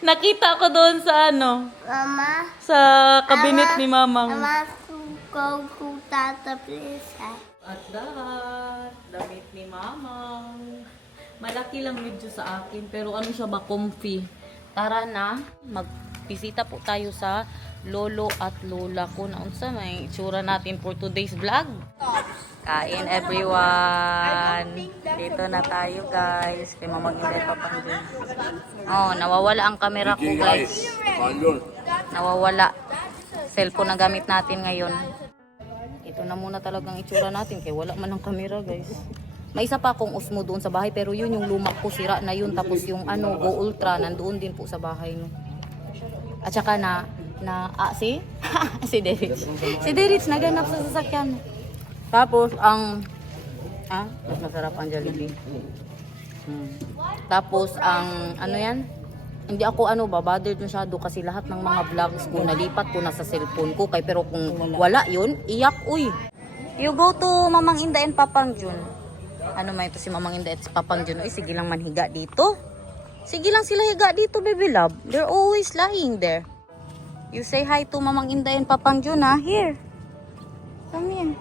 Nakita ko doon sa ano? Mama. Sa kabinet ni Mamang. Mama, go to Tata, please. At that, damit ni Mamang. Malaki lang medyo sa akin, pero ano siya ba, comfy. Tara na, magpisita po tayo sa lolo at lola ko. Naunsa may itsura natin for today's vlog. Kain everyone. Dito na tayo guys. Kay Mamang Inday Papangkin. Oh, nawawala ang camera ko guys. Nawawala. Cellphone na gamit natin ngayon. Ito na muna talagang itsura natin kaya wala man ang camera guys. May isa pa akong Osmo doon sa bahay pero yun yung luma ko, sira na yun. Tapos yung ano, Go Ultra nandoon din po sa bahay no. At saka si si Derich. Si Derich naganap sa sasakyan. Tapos ang mas masarap ang Jollibee. Tapos ang ano yan? Hindi ako bothered masyado kasi lahat ng mga vlogs ko nalipat ko na sa cellphone ko kay pero kung wala yun, iyak uy. You go to Mamang Inday and Papang Jun. Ano man ito si Mamang Inday at si Papang Jun? Uy, sige lang manhiga dito. Sige lang sila higa dito, baby love. They're always lying there. You say hi to Mamang Inday and Papang Jun, ha? Here. Come here.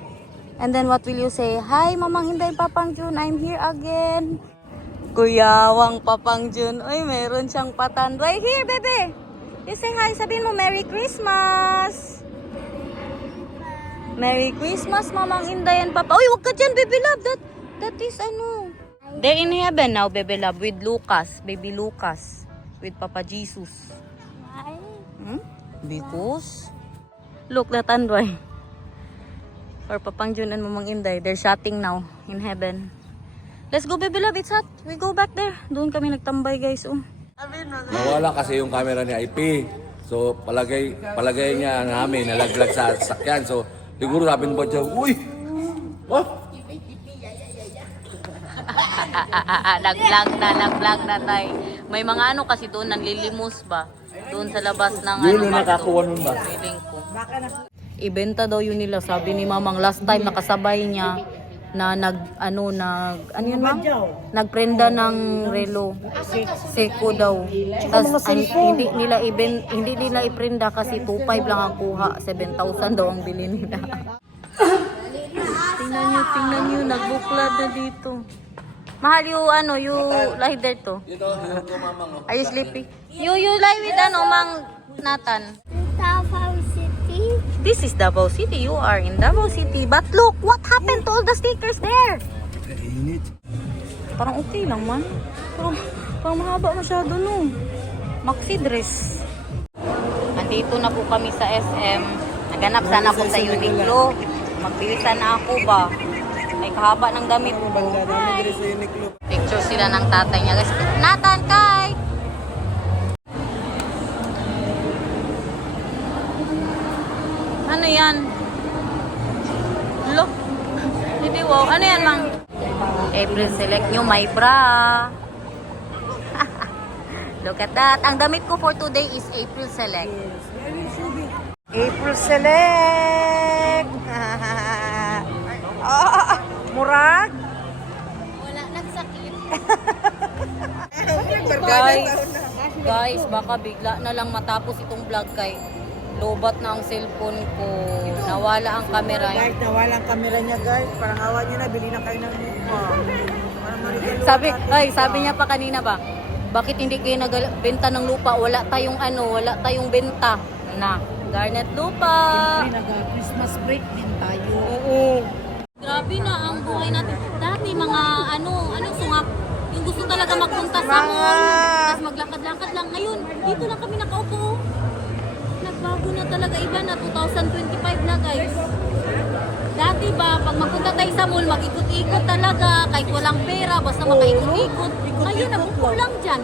And then what will you say? Hi, Mamang Inday and Papang Jun. I'm here again. Kuyawang Papang Jun. Uy, meron siyang patan. Right here, baby. You say hi. Sabihin mo, Merry Christmas. Merry Christmas, Mamang Inday and Papa. Uy, wag ka dyan, baby love. That is ano. They're in heaven now, baby love. With Lucas. Baby Lucas. With Papa Jesus. Why? Because. Look, that Android. Or Papang Jun and Mamang Inday. They're shouting now in heaven. Let's go, baby love. It's hot. We go back there. Doon kami nagtambay, guys. Oh. Nawala kasi yung camera ni IP. So, palagay niya namin nalaglag sa sakyan. So, siguro sabi ba siya, uy! What? Nag-vlog na tayo. May mga ano kasi doon, nanlilimos ba? Doon sa labas ng Yun yung nakakuha nun ba? Feeling ko. Ibenta daw yun nila. Sabi ni Mamang, last time nakasabay niya na nagprenda ng relo. Seko daw. Tapos hindi nila iprenda kasi 2.5 lang ang kuha. 7,000 daw ang bili nila. tingnan nyo, nagbuklad na dito. Mahal yung lighter to. Are you sleepy? You lie with Mang Nathan. Davao City. This is Davao City. You are in Davao City. But look, what happened to all the stickers there? Parang okay lang man. Parang mahaba masyado no. Maxi dress. Nandito na po kami sa SM. Naganap sana po sa Uniqlo. Magbilisan na ako ba? Ay kahaba ng damit ko. Picture sila ng tatay niya. Guys, Nathan, Kai! Ano yan? Look. Hindi wow. Ano yan, Mang? April Select nyo, my bra. Look at that. Ang damit ko for today is April Select. April Select! Murag? Wala nagsakit. Guys, baka bigla na lang matapos itong vlog kay lobat na ang cellphone ko. Nawala ang camera. Guys, nawala ang camera niya guys. Parang awa niyo na, bili na kayo ng lupa. Sabi niya pa kanina ba, bakit hindi kayo nagbenta ng lupa? Wala tayong benta na. Garnet lupa. Christmas break din tayo. Oo. Grabe na ang buhay natin. Dati mga sungak, yung gusto talaga magpunta sa mall, tapos maglakad-lakad lang. Ngayon, dito lang kami nakaupo. Nagbago na talaga, iba na, 2025 na guys. Dati ba, pag magpunta tayo sa mall, mag-ikot-ikot talaga, kahit walang pera, basta makaikot-ikot. Ngayon, nabuko lang dyan.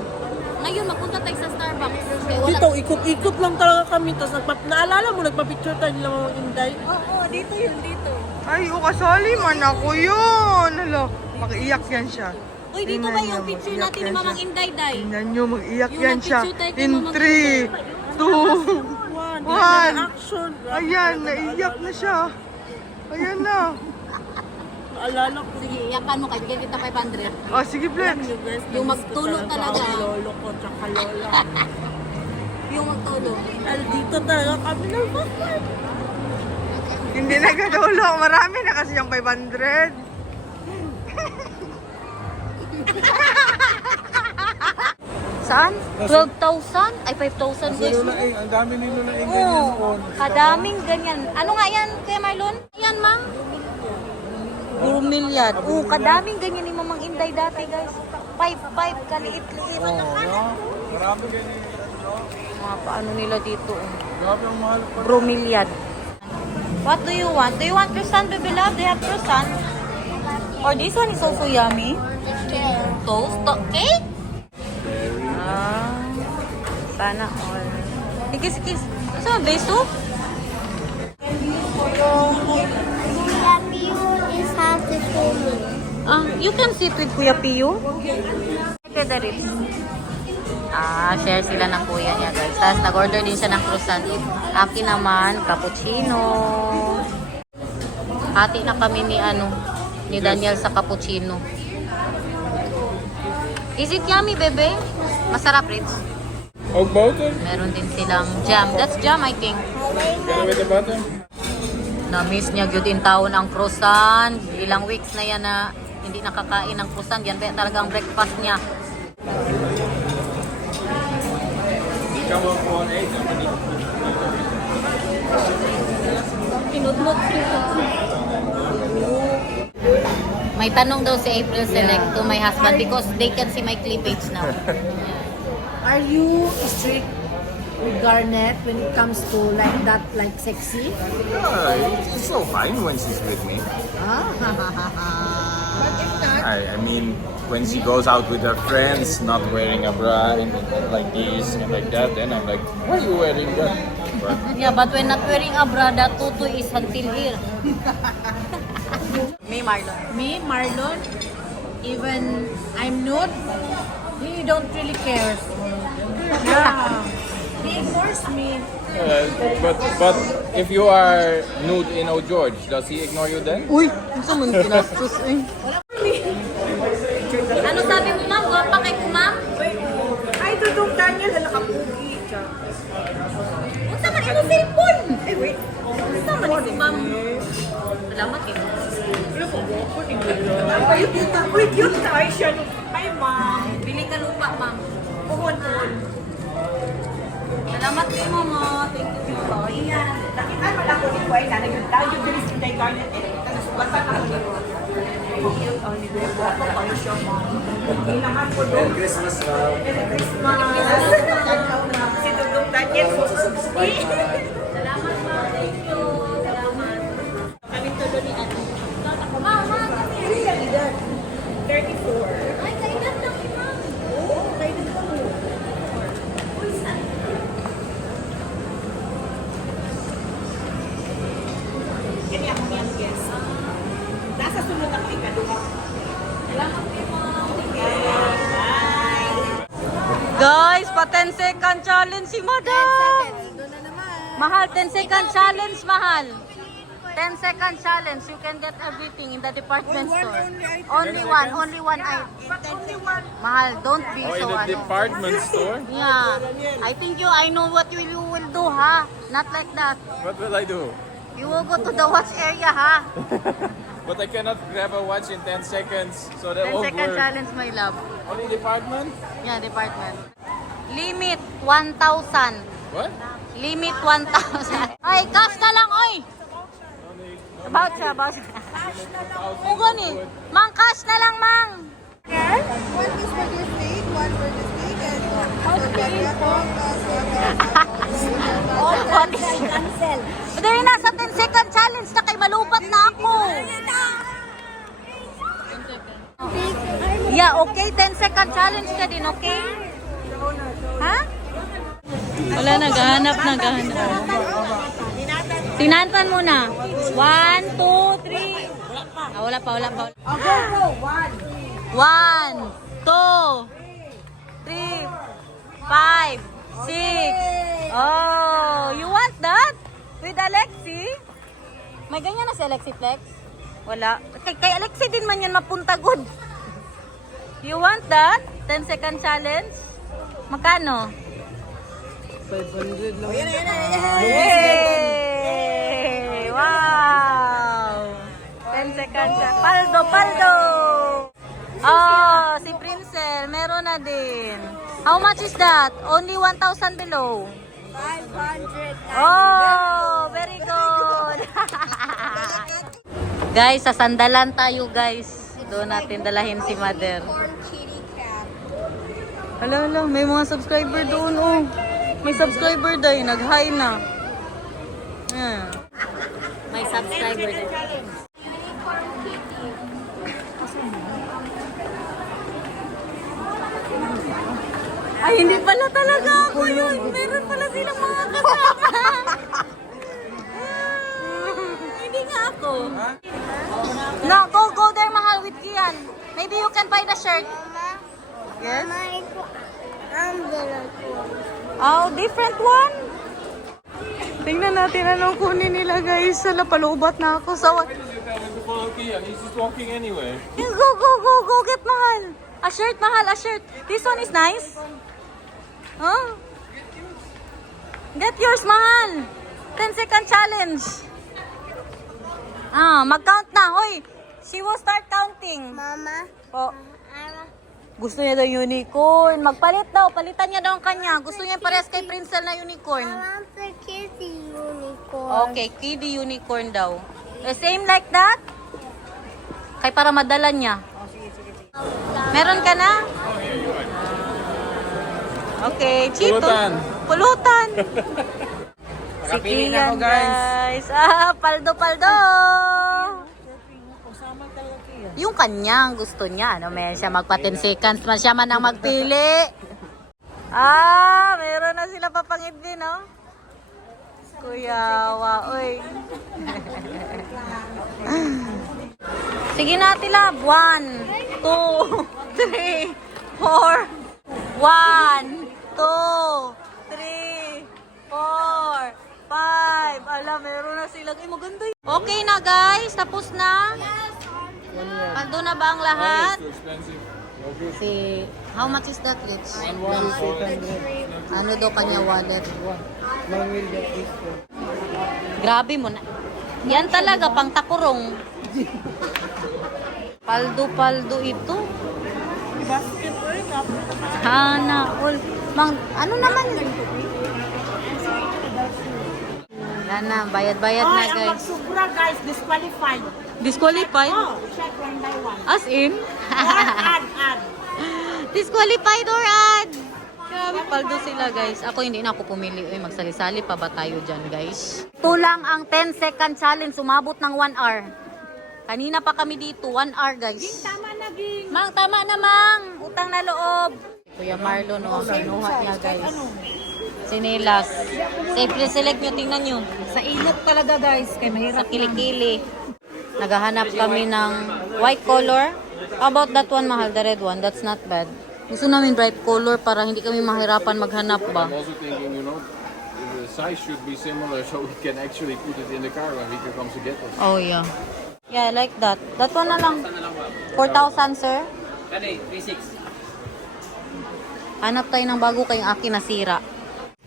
Ngayon, magpunta tayo sa Starbucks. Dito, ikot-ikot lang talaga kami. Tapos naalala mo, nagpa-picture tayo nila mga Inday. Oo, dito yun, dito. Ay, kasali man ako yun. Hala, makiiyak yan siya. Uy, dito ba yung picture natin ni Mamang Inday, Day? Tingnan nyo, mag-iyak Yung yan siya. nag-picture tayo kay In Mamang 3, 2, 1. Action. Ayan, naiyak na siya. Ayan na. Naalala ko. Sige, iyakan mo. Kaya kita 500. Oh, sige, Flex. Yung magtulo talaga. Ang lolo ko tsaka lola. Yung magtulo. Dito talaga kami ng Hindi nagadulo. Marami na kasi yung 500. Saan? 12,000? Ay, 5,000 guys. Ang dami nilo na Oo, kadaming ganyan. Ano nga yan, Kuya Marlon? Ayan, ma'am. Puro milyar. Oo, kadaming ganyan ni Mamang Inday dati, guys. 5-5, kaliit-liit. Marami ganyan. Mga paano nila dito. Oh. Grabe ang mahal pa. Bromilyad. What do you want? Do you want croissant, baby love? Do you have croissant? Or this one is also yummy. Toast? Cake? Ah, sana all. Ikis-ikis. Saan ba beso? Kuya Pio is happy for me. Ah, you can sit with Kuya Pio. Kuya Darit. Ah, share sila ng kuya niya, guys. Tapos nag-order din siya ng croissant. Akin naman, cappuccino. Hati na kami ni Daniel sa cappuccino. Is it yummy, bebe? Masarap, Rich. Oh, butter? Meron din silang jam. That's jam, I think. Can with the butter? Na-miss niya yun din taon ang croissant. Ilang weeks na yan na hindi nakakain ng croissant. Yan ba talaga ang breakfast niya. Come on, 1-8. Pinudmot. May tanong daw si April Select to my husband because they can see my cleavage now. Are you strict with Garnet when it comes to like that, like sexy? It's so fine when she's with me. I mean, when she goes out with her friends, not wearing a bra and like this and like that, then I'm like, why are you wearing that? But Yeah, but when not wearing a bra, that tutu is until here. Me, Marlon. Me, Marlon, even I'm nude, he don't really care. Yeah. He ignores me. But if you are nude in O George, does he ignore you then? Uy, gusto mo kinastos eh. Ano sabi mo, ma'am? Gwapa kay ko, ma'am? Ay, Dudong Daniel, nakapugi siya. Unsa man imo cellphone? Ay, wait. Unsa man si ma'am? Salamat eh. Uy, cute na ay siya. Hi, ma'am. Bili ka lupa, ma'am. Puhon. Salamat kay mama. Thank you. Nakita mo lang ko ni Kuya na nagtawag yung bilis ni Garnet eh. Kasubatan ako ni Kuya. Cute ang ni Kuya. Ako kayo siya, ma'am. Hindi naman po doon. Merry Christmas, ma'am. Merry Christmas. Si Dudong Daniel. Salamat, ma'am. Thank you. Salamat. Kami tulo ni Ate. Mama. 34. Ay, kailan lang ni ma'am. Oo, kayo din po. Kaya ako niyang guess. Nasa sunod ako ikaduha. Salamat kay ma'am. Guys, pa 10 second challenge si Madam. Mahal, 10 second challenge, mahal. 10 second challenge, you can get everything in the department store. Only one item. Mahal, don't be Oh, in so the department store? Yeah, I know what you will do, ha? Not like that. What will I do? You will go to the watch area, ha? But I cannot grab a watch in 10 seconds, so that 10 won't second work. challenge, my love. Only department? Yeah, department. Limit 1,000. What? Limit 1,000. Ay, cash na lang, oy! About siya. O gani. Mang, cash na lang, mang. One is for this week, one for this week, and What is cancel? Dali na sa 10 second challenge na kay malupat na ako. Yeah, okay. 10 second challenge ka din, okay? Ha? Wala, naghahanap. Tinatan mo na. 1, 2, 3. Ah, wala pa. Go. 1, 2, 3, 5, 6. Oh, you want that? With Alexi? May ganyan na si Alexi Flex? Wala. Kay Alexi din man yan mapunta good. You want that? 10-second challenge? Magkano? 500 lang. Yay! Wow! 10-second challenge. Paldo! Oh, si Princel, meron na din. How much is that? Only 1,000 below. 500. Oh, very good. Guys, sa sandalan tayo guys. Doon natin dalahin si Mother. Kitty cat. Hala, may mga subscriber doon oh. May subscriber dahil nag-hi na. Ayan. May subscriber din. Unicorn kitty. Ay, hindi pala talaga ako yun. Meron pala silang mga kasama. Hindi nga ako. No, go there, mahal, with Kian. Maybe you can buy the shirt. Yes? Mama, ito ang dalagong. Oh, different one? Tingnan natin anong kunin nila guys. Sala, palubat na ako sa... He's just walking anyway. Go, get mahal. A shirt, mahal, a shirt. This one is nice. Huh? Get yours, mahal. 10-second challenge. Mag-count na. Hoy, she will start counting. Mama, Oh, I gusto niya daw unicorn. Magpalit daw. Palitan niya daw ang kanya. Gusto niya parehas kay Princel na unicorn. want the kitty unicorn. Okay, kiddie unicorn daw. Same like that? Kay para madala niya. Meron ka na? Okay, Chito. Pulutan. Si Kapili na Kian, ako, guys. paldo. Yung kanyang gusto niya, ano, may siya magpa 10 seconds man siya man ang magpili. Meron na sila papangit din, no? Kuya, oy. Sige natin, love. 1, 2, 3, 4. 1, 2, 3, 4, 5. Ala, meron na sila. Ay, maganda yun. Okay na, guys. Tapos na. Paldo na ba ang lahat? Too expensive. Si, how much is that, Rich? Ano daw kanya wallet? Grabe mo na. Yan talaga, pang takurong. Paldo ito. Hana, all. Ano naman yun? Yan na, bayad-bayad na, guys. Sobra guys, disqualified. Disqualified? Oh, check one by one. As in? Add. Disqualified or add? Grabe, paldo sila guys. Ako hindi na ako pumili. Uy, magsali-sali pa ba tayo dyan guys? Ito lang ang 10-second challenge. Sumabot ng 1 hour. Kanina pa kami dito. 1 hour guys. Tama na, Ging. Mang, tama na mang. Utang na loob. Kuya Marlon, no? Kinuha niya guys. Sinelas. Safely select nyo. Tingnan nyo. Sa inot talaga guys, kay Sa mahirap. kilikili. Naghahanap kami ng white color. How about that one, mahal? The red one. That's not bad. Gusto namin bright color para hindi kami mahirapan maghanap ba. I'm also thinking, the size should be similar so we can actually put it in the car when Vika comes to get us. Oh, yeah. Yeah, I like that. That one na lang. 4,000, sir? Ano 3,600. Hanap tayo ng bago kayong akin nasira.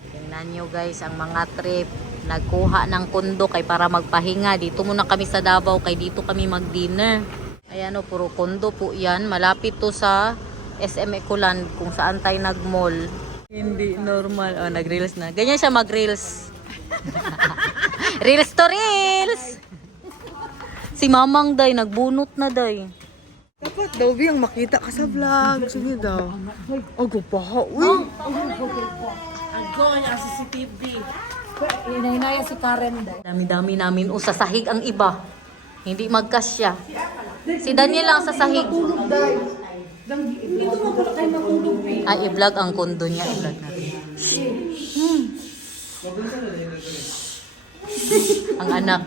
Tingnan nyo guys, ang mga trip. Nagkuha ng kondo kay para magpahinga. Dito muna kami sa Davao kay dito kami mag-dinner. Ayan o, puro kondo po yan. Malapit to sa SM Ecoland kung saan tayo nag-mall. Hindi normal. Oh, nag-reels na. Ganyan siya mag-reels. Reels to reels! Si Mamang day, nagbunot na day. Dapat daw biyang makita ka sa vlog. Sige daw. Ako pa ha. Uy. Inahinaya si Karen daw. Dami-dami namin. O, sa sahig ang iba. Hindi magkasya. Si Daniel lang sa sahig. Ay, i-vlog ang kondo niya. I-vlog natin. Ang anak.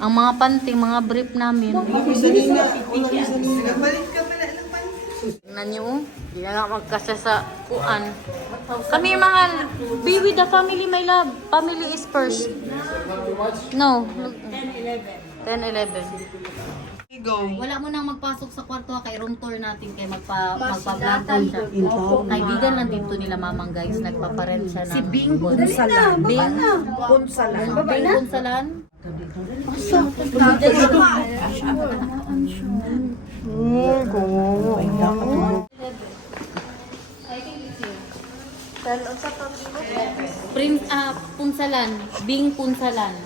Ang mga panting, mga brief namin. Tingnan niyo, hindi na nga magkasya sa kuan. Kami mahal. Be with the family, my love. Family is first. No. Go. Wala mo nang magpasok sa kwarto ha, kay room tour natin kay magpa-vlog siya. Kaibigan lang dito nila mamang guys, nagpaparent siya ng si Bing Punsalan. Bing Punsalan. Punsalan. Bing Punsalan.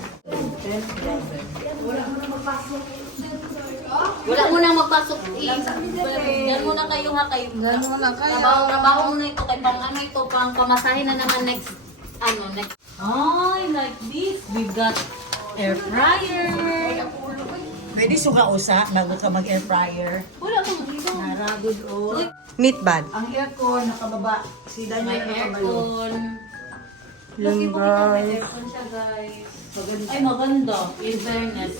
Wala mo nang magpasok. Yan muna kayo ha, kayo. Trabaho muna ito kay pang ano ito, pang pamasahe na naman next. Ay, like this. We've got air fryer. Pwede suka-usa bago ka mag-air fryer. Wala kang ito. Naragod o. Knit bad. Ang aircon, nakababa. Si May Daniel nakabalo. aircon. Yan, Lagi po kita may guys. aircon siya guys. Ay, maganda. In fairness.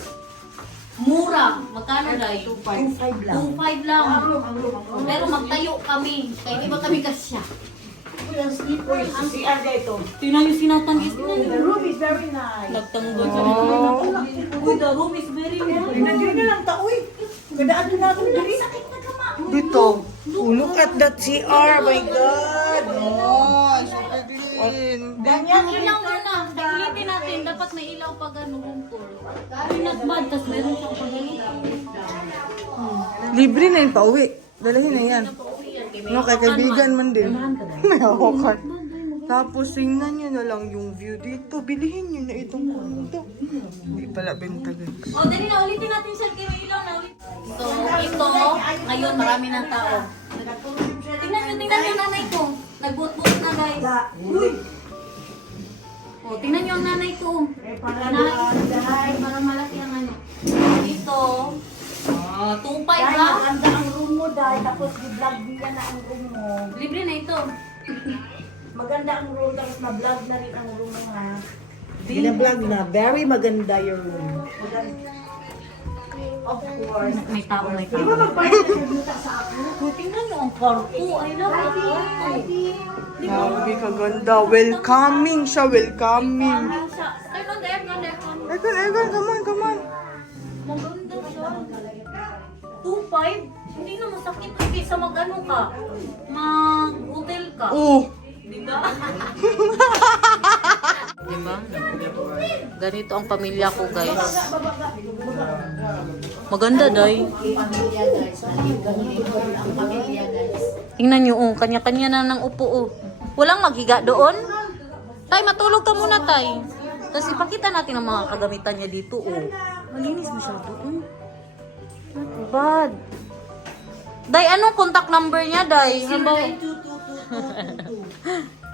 Mura. Magkano dahil? 2.5 lang. 2.5 lang. Ang room. Pero magtayo kami. Kaya di ba kami kasya? Ang sleeper. Ang CR dito. Tingnan yung sinatang is tingnan The yung room is very nice. nagtanggol sa Uy, the room is very good. Pinagdiri na lang taoy. Kadaan na natin diri. Sakit na kama. Dito. Oh, look at that CR. My God. Oh, super clean. Ganyan Ilaw muna. Naglitin natin. Dapat may ilaw pag ano room tour. Pinagbad, tas meron siyang pagalitan. Libre na yun pa uwi. Dalahin na yan. No, kay kaibigan man din. May hawakan. Tapos tingnan nyo na lang yung view dito. Bilihin nyo na itong kondo. Hindi pala benta guys. O, dali na. Ulitin natin siya. Kaya may ilaw na ulit. So, ito, ngayon marami ng tao. Tingnan nyo yung nanay ko. Nagbuot-buot na guys. O, tingnan nyo ang nanay ko. Para malaki ang ano. Dito, 2.5 ha? Maganda ang room mo dahil tapos i-vlog niya na ang room mo. Libre na ito. Maganda ang room tapos ma-vlog na rin ang room mo ha. Bina-vlog na. Very maganda your room. Of course. May tao. Di ba magbayad ka ng yuta sa ako? Tingnan nyo ang kwarto. I love the kwarto. Grabe kaganda. Welcoming siya. Welcoming. Turn on the aircon, aircon. Egan, come on, come on. Maganda siya. 2.5? Hindi na masakit kaysa mag-ano ka. Mag-hotel ka. Oh. Diba? Diba? Ganito ang pamilya ko, guys. Maganda, day. Tingnan nyo, oh. Kanya-kanya na ng upo, oh. Walang maghiga doon? Tay, matulog ka muna, tay. Tapos ipakita natin ang mga kagamitan niya dito, oh. Malinis masyado, oh. Not bad. Day, anong contact number niya, day? Habaw.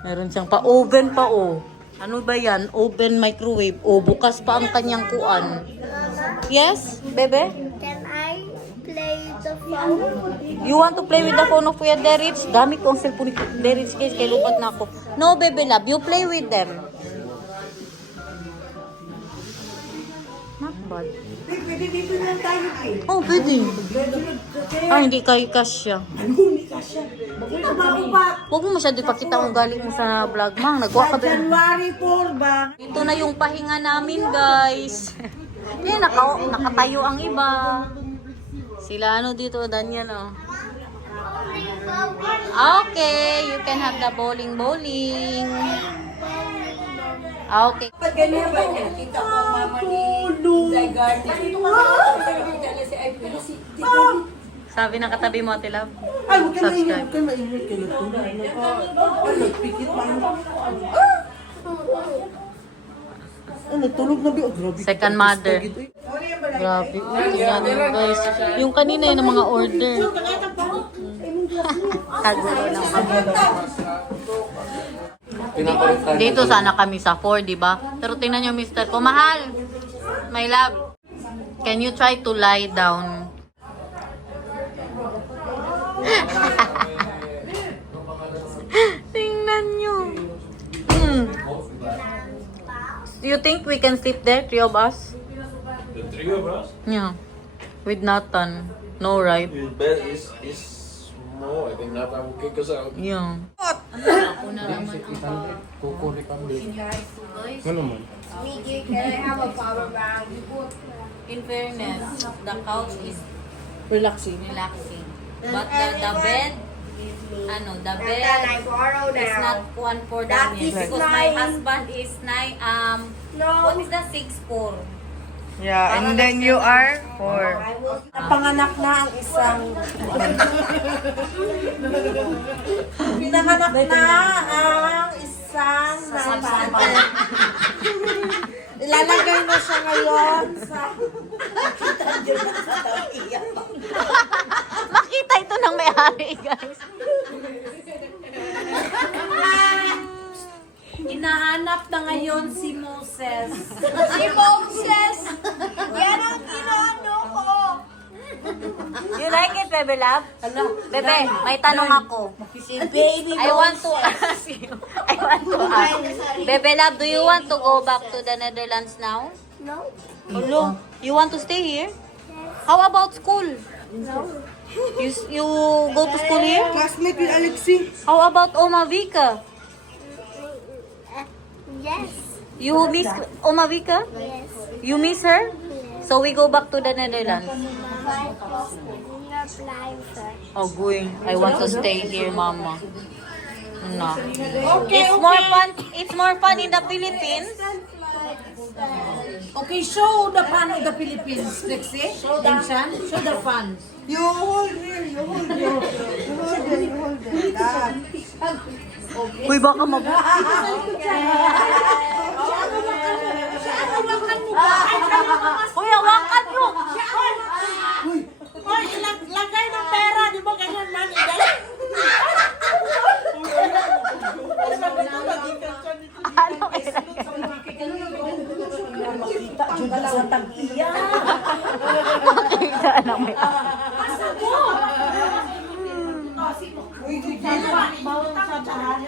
Meron siyang pa-oven pa, oh. Ano ba yan? Oven, microwave. Oh, bukas pa ang kanyang kuan. Yes, bebe? Can I play the phone? You want to play with the phone of Kuya Derich? Gamit ko ang cellphone ni Derich guys, kay lupat na ako. No, bebe love, you play with them. Not bad. Pwede dito lang tayo eh. Oh, pwede. Ah, hindi kayo kasya. Hindi ka siya. Bakit ba ako pa? Huwag mo masyado ipakita kung galing mo sa vlog, mang. Nagwa ka ba? January 4 ba? Ito na yung pahinga namin, guys. Eh, nakatayo ang iba. Sila ano dito, Daniel, oh. Okay, you can have the bowling. Okay. Pag ganyan ba niya? Kita ko ang mama ni Zay Garden. Dito ka na si Ivy. Sabi ng katabi mo, Ate Love. Ay, huwag ka Subscribe. mainit kayo. Pikit pa. Ano, tulog na ba? Grabe. Second mother. Grabe. Yan yun, guys. Yung kanina yun ang mga order. Kagulo ng Dito sana kami sa 4, di ba? Pero tingnan nyo, mister ko. Mahal! My love, can you try to lie down? Tingnan nyo. Do you think we can sleep there, 3 of us? The three of us? Yeah. With Nathan. No, right? His bed is small. I think Nathan will kick us out. Yeah. Ako na naman ang Kukunik kami. Ano man? Can I have a power bank? in fairness, the couch is Relaxing. relaxing. But the bed, the bed I borrow is not one for That Daniel. is Because my mine. husband is what is the 6'4"? Yeah, and then you are 4. Napanganak na ang isang... Pinanganak na ang isang ilalagay na siya ngayon sa... Makita ito ng may-ari, guys. Inahanap na ngayon si Moses. Si Moses! Yan ang kinono ko! You like it, Bebe Love? Bebe, may tanong ako. Si baby I want to ask you. Bebe Love, do you want to go back to the Netherlands now? No? Hello, you want to stay here? How about school? You go to school here? Classmate with Alexi. How about Oma Vika? Yes. You miss Oma Vika? Yes. You miss her? So we go back to the Netherlands. Not live, sir. Oh, going. I want to stay here, Mama. No. It's more fun in the Philippines. Okay, show the fun of the Philippines, Lexi. Show the fun. You hold here. You hold here. You hold there. You hold there. That. Uy, baka mag... Uy, hawakan nyo! Hoy, lagay ng pera, di ba ganyan man? Ano ilagay? Makita na may...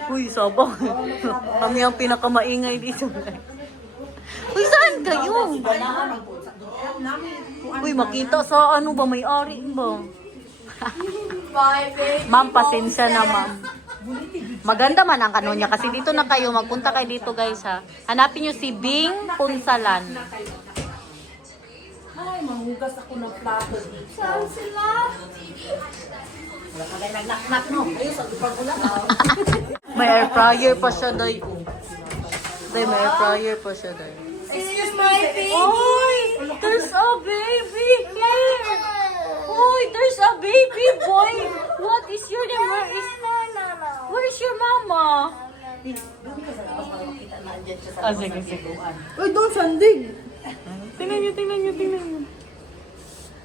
Uy, sabang. Kami ang pinakamaingay dito. Uy, saan kayo? Uy, makita sa ano ba? May-ari ba? Ma'am, pasensya na, ma'am. Maganda man ang kano niya kasi dito na kayo. Magpunta kayo dito, guys, ha. Hanapin nyo si Bing Punsalan. Ay, manghugas ako ng plato dito. Saan sila? May air fryer pa siya, day. Day, may air fryer pa siya, day. Excuse my baby! Oy! There's a baby here! Oy, there's a baby boy! What is your name? Where is your mama? Ah, sige, sige. Uy, doon sandig. Tingnan nyo.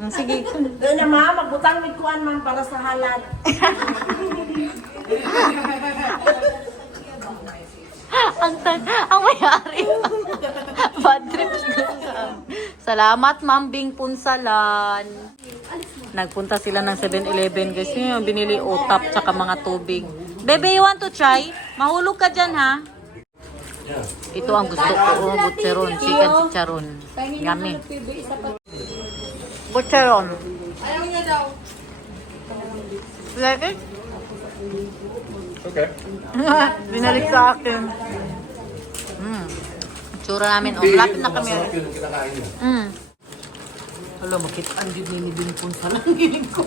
Sige. Doon na ma, magbutang may kuan man para sa halad. Ang may-ari. Bad trip siguro. Salamat, Ma'am Bing Punsalan. Nagpunta sila ng 7-Eleven guys. Yung binili utap tsaka mga tubig. Bebe, you want to try? Mahulog ka dyan, ha? Ito ang gusto ko. Butcheron. Chicken chicharon. Yummy. Butcheron. Ayaw niya daw. Like it? Okay. Binalik sa akin. Tsura namin. Oh, malapit na kami. Hala, makitaan din ni Binpon sa langgiling ko.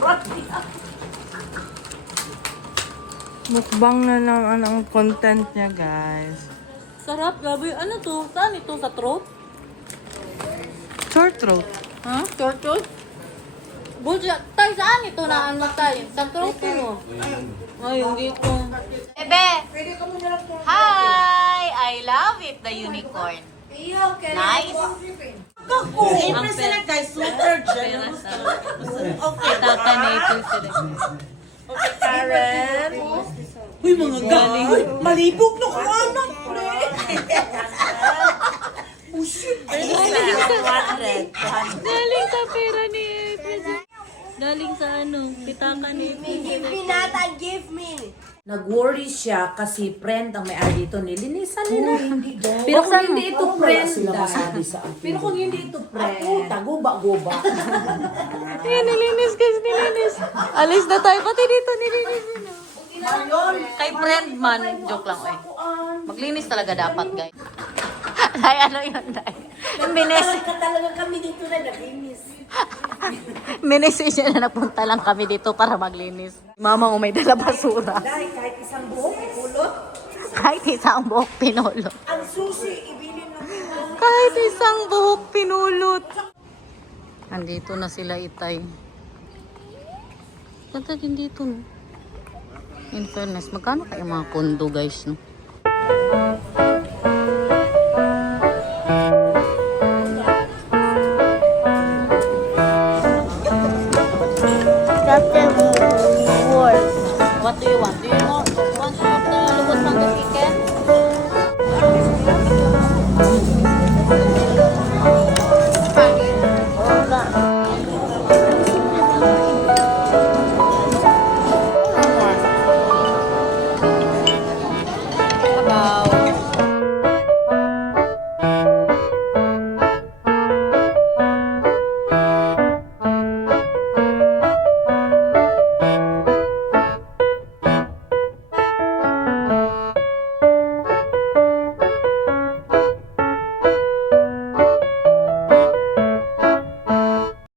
Mukbang na ng anong content niya, guys. Sarap, gabi. Ano to? Saan ito? Sa throat? Short throat. Ha? Short throat? Bulja, tayo saan ito na ano tayo? Sa throat mo. Ay, yung dito. Bebe! Hi! I love it, the unicorn. Nice. Impress sila guys, super generous. Okay, tatanay sila. Okay, Karen. Uy, mga galing. Malibog na ko anak, pre. Oh, shit. Galing sa pera ni President. Galing sa ano, pitaka ni Give me that and give me. Nag-worry siya kasi friend ang may-ari dito, nilinisan nila. Pero kung hindi ito friend, pero kung hindi ito friend, taguba-guba. Ayan, nilinis guys, nilinis. Alis na tayo, pati dito nilinis nila. Kay friend man, joke lang eh. Maglinis talaga dapat guys. Day, ano yun, Day? Talaga kami dito na naglinis. Minisage niya na napunta lang kami dito para maglinis. Mama ko may dala basura. Dahil kahit isang buhok, ipulot. Kahit isang buhok pinulot. Ang susi, ibilin ng Kahit isang buhok pinulot. Andito na sila, Itay. Ganda din dito, no? In fairness, magkano kayo mga kondo, guys, no?